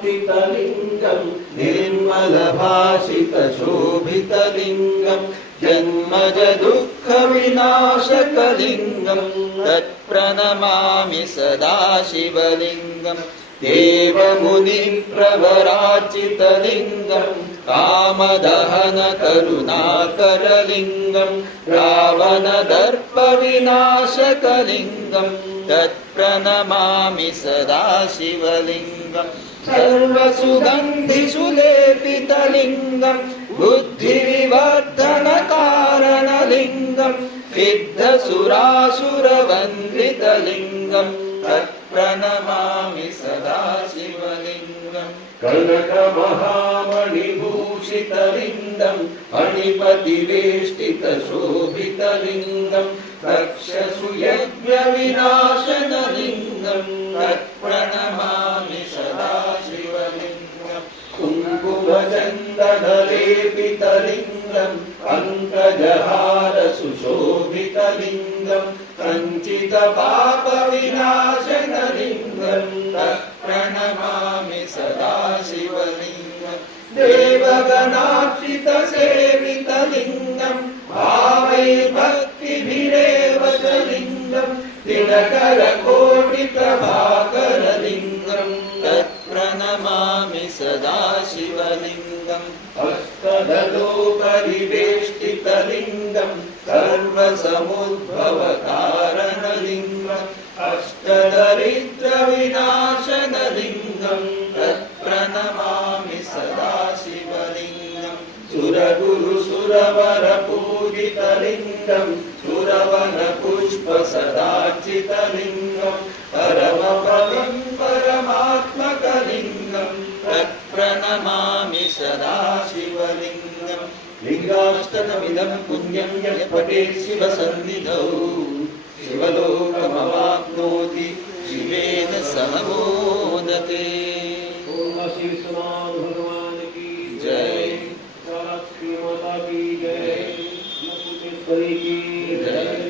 निर्मलभाषितलिङ्गं निर्मलभाषितशोभितलिङ्गं जन्मज दुःखविनाशकलिङ्गं तत्प्रणमामि सदा शिवलिङ्गं देवमुनिप्रवराचितलिङ्गं कामदहनकरुणाकरलिङ्गं रावणदर्पविनाशकलिङ्गं तत्प्रणमामि सदा शिवलिङ्गं सर्वसुगन्धिसुलेपितलिङ्गं बुद्धिविवर्धनकारणलिङ्गं सिद्धसुरासुरवन्दितलिङ्गं तत्प्रणमामि सदा शिवलिङ्गं कनकमहामणिभूषितलिङ्गं मणिपतिवेष्टितशोभितलिङ्गं तक्षसुयज्ञविनाशनलिङ्गं तत्प्रणमामि सदा शिवलिङ्गं कुङ्कुमचन्दनलेपितलिङ्गं पङ्कजहारसुशोभितलिङ्गं कञ्चितपापविनाशनलिङ्गं तत्प्रणमामि सदा शिवलिङ्गं देवगणार्चितसेवितलिङ्गं भावैर्भक्तिभिरेव च लिङ्गं दिनकरकोटिप्रभाकरलिङ्गं तत्प्रणमामि सदा शिवलिङ्गम् अष्टदलोपरिवेष्टितलिङ्गं सर्वसमुद्भवकारणलिङ्गम् अष्टदरिद्रविनाशनलिङ्गं तत्प्रणमामि सदा शिवलिङ्गं सुरगुरुसुरवरपूजितलिङ्गं सुरवनपुष्पसदार्चितलिङ्गं परमपदं परमात्मकलिङ्गं तत्प्रणमामि सदा शिवलिङ्गं लिङ्गाष्टकमिदं पुण्यं यः पठेत् शिवसन्निधौ शिवलोकमवाप्नोति शिवेन सह मोदते। ओम श्री विश्वनाथ भगवान की जय, श्री माता की जय, की जय।